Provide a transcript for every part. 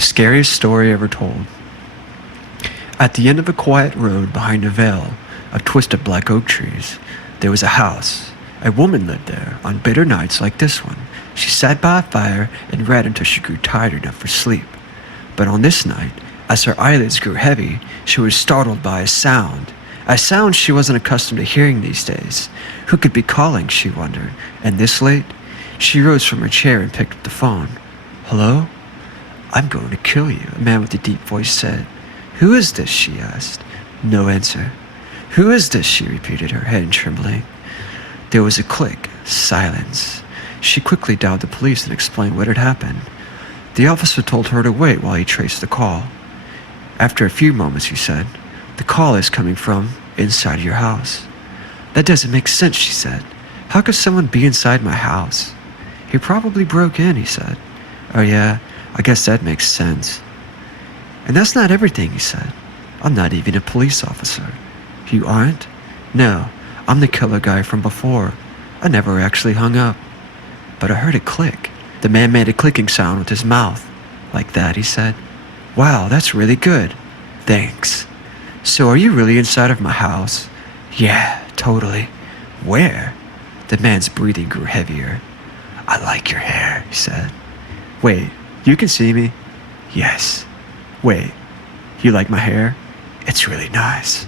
The scariest story ever told. At the end of a quiet road behind a veil of twisted black oak trees, there was a house. A woman lived there on bitter nights like this one. She sat by a fire and read until she grew tired enough for sleep. But on this night, as her eyelids grew heavy, she was startled by a sound she wasn't accustomed to hearing these days. Who could be calling, she wondered, and this late? She rose from her chair and picked up the phone. Hello? I'm going to kill you, a man with a deep voice said. Who is this? She asked. No answer. Who is this? She repeated, her head trembling. There was a click, silence. She quickly dialed the police and explained what had happened. The officer told her to wait while he traced the call. After a few moments, he said, the call is coming from inside your house. That doesn't make sense, she said. How could someone be inside my house? He probably broke in, he said. Oh yeah, I guess that makes sense. And that's not everything, he said. I'm not even a police officer. You aren't? No, I'm the killer guy from before. I never actually hung up. But I heard it click. The man made a clicking sound with his mouth. Like that, he said. Wow, that's really good. Thanks. So are you really inside of my house? Yeah, totally. Where? The man's breathing grew heavier. I like your hair, he said. Wait, you can see me? Yes. Wait, you like my hair? It's really nice.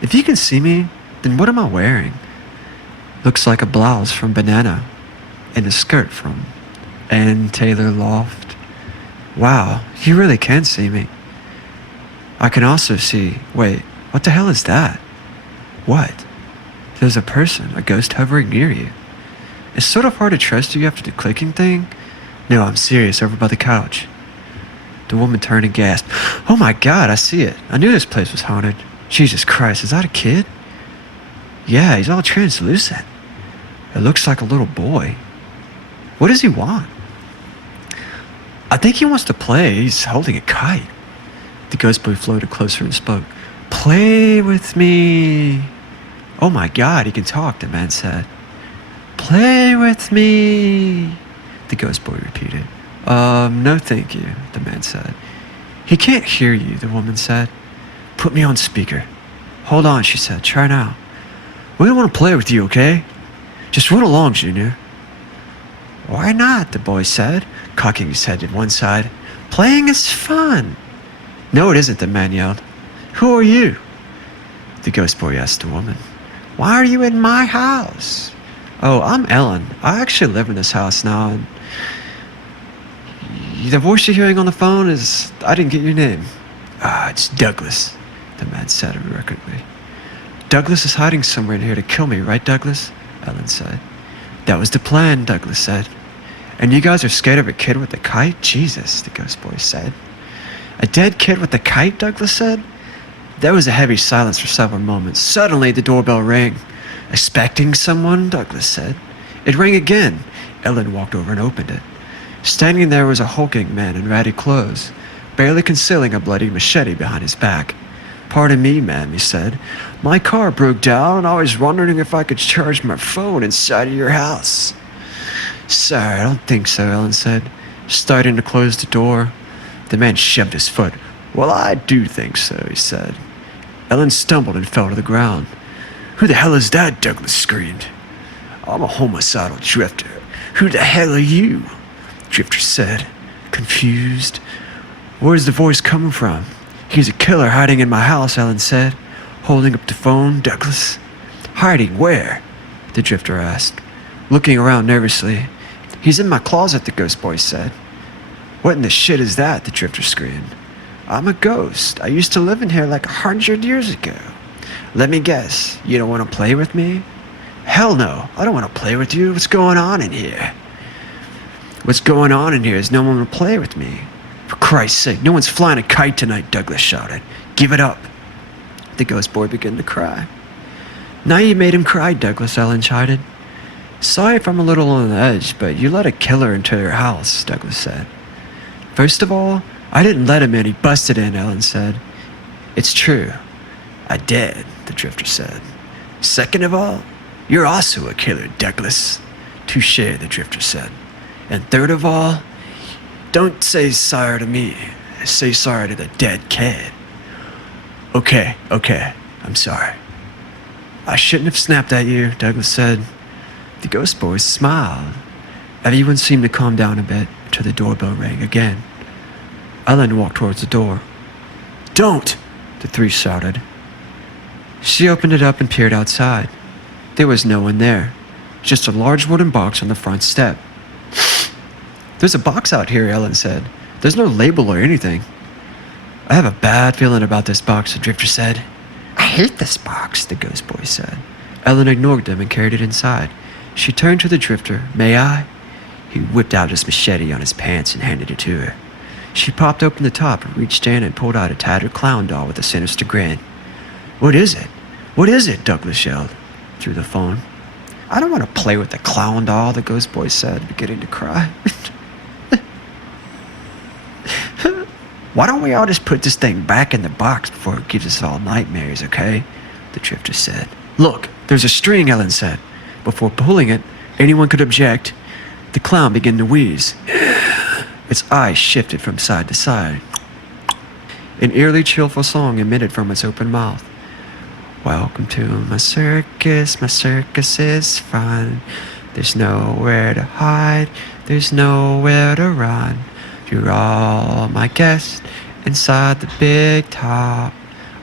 If you can see me, then what am I wearing? Looks like a blouse from Banana and a skirt from Ann Taylor Loft. Wow, you really can see me. I can also see, wait, what the hell is that? What? There's a person, a ghost hovering near you. It's sort of hard to trust you after the clicking thing. No, I'm serious, over by the couch. The woman turned and gasped. Oh my God, I see it. I knew this place was haunted. Jesus Christ, is that a kid? Yeah, he's all translucent. It looks like a little boy. What does he want? I think he wants to play. He's holding a kite. The ghost boy floated closer and spoke. Play with me. Oh my God, he can talk, the man said. Play with me, the ghost boy repeated. No thank you, the man said. He can't hear you, the woman said. Put me on speaker. Hold on, she said. Try now. We don't want to play with you, okay? Just run along, Junior. Why not, the boy said, cocking his head to one side. Playing is fun. No, it isn't, the man yelled. Who are you? The ghost boy asked the woman. Why are you in my house? Oh, I'm Ellen. I actually live in this house now, and the voice you're hearing on the phone is... I didn't get your name. It's Douglas, the man said irreverently. Douglas is hiding somewhere in here to kill me, right, Douglas? Ellen said. That was the plan, Douglas said. And you guys are scared of a kid with a kite? Jesus, the ghost boy said. A dead kid with a kite, Douglas said. There was a heavy silence for several moments. Suddenly, the doorbell rang. Expecting someone, Douglas said. It rang again. Ellen walked over and opened it. Standing there was a hulking man in ratty clothes, barely concealing a bloody machete behind his back. Pardon me, ma'am, he said. My car broke down and I was wondering if I could charge my phone inside of your house. Sorry, I don't think so, Ellen said, starting to close the door. The man shoved his foot. Well, I do think so, he said. Ellen stumbled and fell to the ground. Who the hell is that? Douglas screamed. I'm a homicidal drifter. Who the hell are you? Drifter said, confused. Where's the voice coming from? He's a killer hiding in my house, Ellen said, holding up the phone. Douglas? Hiding where? The drifter asked, looking around nervously. He's in my closet, the ghost boy said. What in the shit is that? The drifter screamed. I'm a ghost. I used to live in here like 100 years ago. Let me guess, you don't want to play with me? Hell no, I don't want to play with you. What's going on in here? What's going on in here is no one will play with me. For Christ's sake, no one's flying a kite tonight, Douglas shouted. Give it up. The ghost boy began to cry. Now you made him cry, Douglas, Ellen chided. Sorry if I'm a little on the edge, but you let a killer into your house, Douglas said. First of all, I didn't let him in, he busted in, Ellen said. It's true. I did, the drifter said. Second of all, you're also a killer, Douglas. Touché, the drifter said. And third of all, Don't say sorry to me. Say sorry to the dead kid. Okay, I'm sorry. I shouldn't have snapped at you, Douglas said. The ghost boy smiled. Everyone seemed to calm down a bit until the doorbell rang again. Ellen walked towards the door. Don't! The three shouted. She opened it up and peered outside. There was no one there, just a large wooden box on the front step. There's a box out here, Ellen said. There's no label or anything. I have a bad feeling about this box, the drifter said. I hate this box, the ghost boy said. Ellen ignored them and carried it inside. She turned to the drifter. May I? He whipped out his machete on his pants and handed it to her. She popped open the top and reached in and pulled out a tattered clown doll with a sinister grin. What is it? What is it? Douglas yelled through the phone. I don't want to play with the clown doll, the ghost boy said, beginning to cry. Why don't we all just put this thing back in the box before it gives us all nightmares, okay? The drifter said. Look, there's a string, Ellen said. Before pulling it, anyone could object. The clown began to wheeze. Its eyes shifted from side to side. An eerily cheerful song emitted from its open mouth. Welcome to my circus is fun. There's nowhere to hide, there's nowhere to run. You're all my guests inside the big top.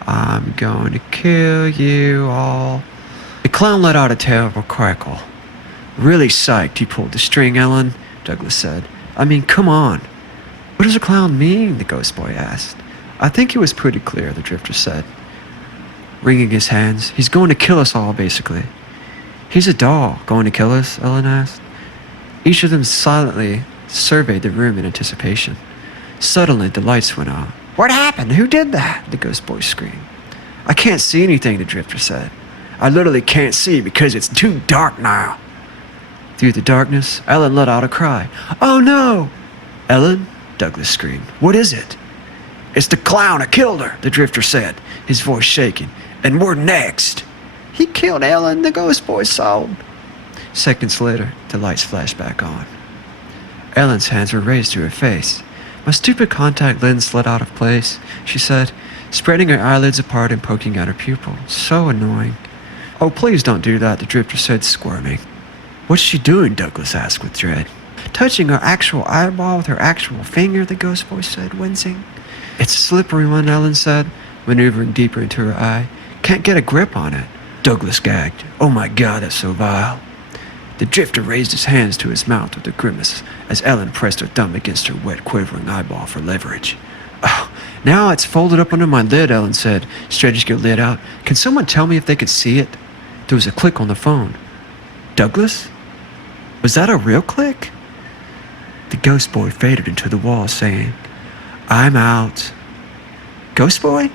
I'm going to kill you all. The clown let out a terrible crackle. Really psyched he pulled the string, Ellen, Douglas said. I mean, come on. What does a clown mean? The ghost boy asked. I think it was pretty clear, the drifter said, wringing his hands. He's going to kill us all, basically. He's a doll. Going to kill us? Ellen asked. Each of them silently surveyed the room in anticipation. Suddenly, the lights went out. What happened? Who did that? The ghost boy screamed. I can't see anything, the drifter said. I literally can't see because it's too dark now. Through the darkness, Ellen let out a cry. Oh no! Ellen? Douglas screamed. What is it? It's the clown. I killed her, the drifter said, his voice shaking. And we're next. He killed Ellen, the ghost boy sobbed. Seconds later, the lights flashed back on. Ellen's hands were raised to her face. My stupid contact lens slid out of place, she said, spreading her eyelids apart and poking out her pupil. So annoying. Oh, please don't do that, the drifter said, squirming. What's she doing? Douglas asked with dread. Touching her actual eyeball with her actual finger, the ghost boy said, wincing. It's a slippery one, Ellen said, maneuvering deeper into her eye. Can't get a grip on it. Douglas gagged. Oh my God, that's so vile. The drifter raised his hands to his mouth with a grimace as Ellen pressed her thumb against her wet, quivering eyeball for leverage. Oh, now it's folded up under my lid, Ellen said, stretching her lid out. Can someone tell me if they could see it? There was a click on the phone. Douglas? Was that a real click? The ghost boy faded into the wall, saying, I'm out. Ghost boy?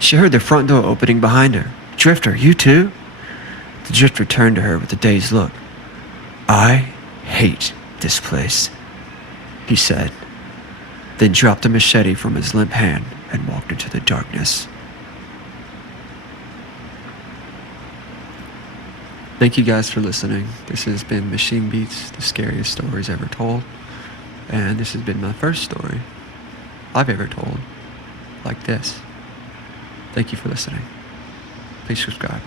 She heard the front door opening behind her. Drifter, you too? The drifter turned to her with a dazed look. I hate this place, he said, then dropped the machete from his limp hand and walked into the darkness. Thank you guys for listening. This has been MachineBeats, the scariest stories ever told. And this has been my first story I've ever told like this. Thank you for listening. Please subscribe.